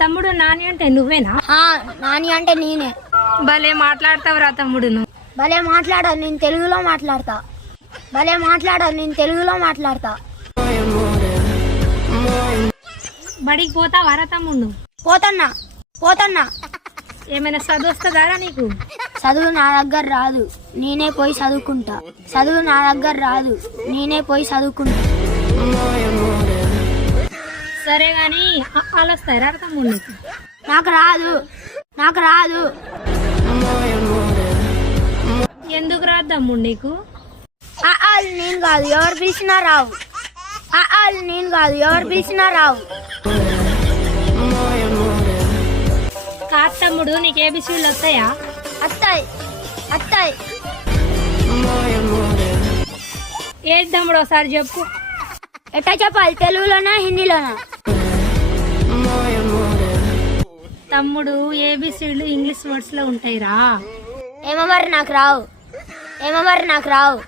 తమ్ముడు నాని అంటే నువ్వేనా? నాని అంటే నేనే. భలే మాట్లాడతావురా తమ్ముడు నువ్వు. భలే మాట్లాడా, నేను తెలుగులో మాట్లాడతా. భలే మాట్లాడా, నేను తెలుగులో మాట్లాడతా. బడికి పోతావారా తమ్ముడు? పోతన్నా పోతన్నా. ఏమైనా చదువు వస్తుందారా నీకు? చదువు నా దగ్గర రాదు, నేనే పోయి చదువుకుంటా. చదువు నా దగ్గర రాదు, నేనే పోయి చదువుకుంటా. సరే గాని అలా వస్తారా తమ్ముడు నీకు? నాకు రాదు, నాకు రాదు. ఎందుకు రాదు తమ్ముడు నీకు? నేను కాదు, ఎవరు పిలిచినా రావు. నేను కాదు, ఎవరు పిలిచినా రావు. కాదు తమ్ముడు, నీకు ఏబిసిలు వస్తాయా? అత్తాయి అత్తాయి. ఏది తమ్ముడు ఒకసారి చెప్పు. ఎట్లా చెప్పాలి, తెలుగులోనా హిందీలోనా? తమ్ముడు ఏబిసిలు ఇంగ్లీష్ వర్డ్స్ లో ఉంటాయిరా. ఏమో మరి నాకు రావు, ఏమో మరి నాకు రావు.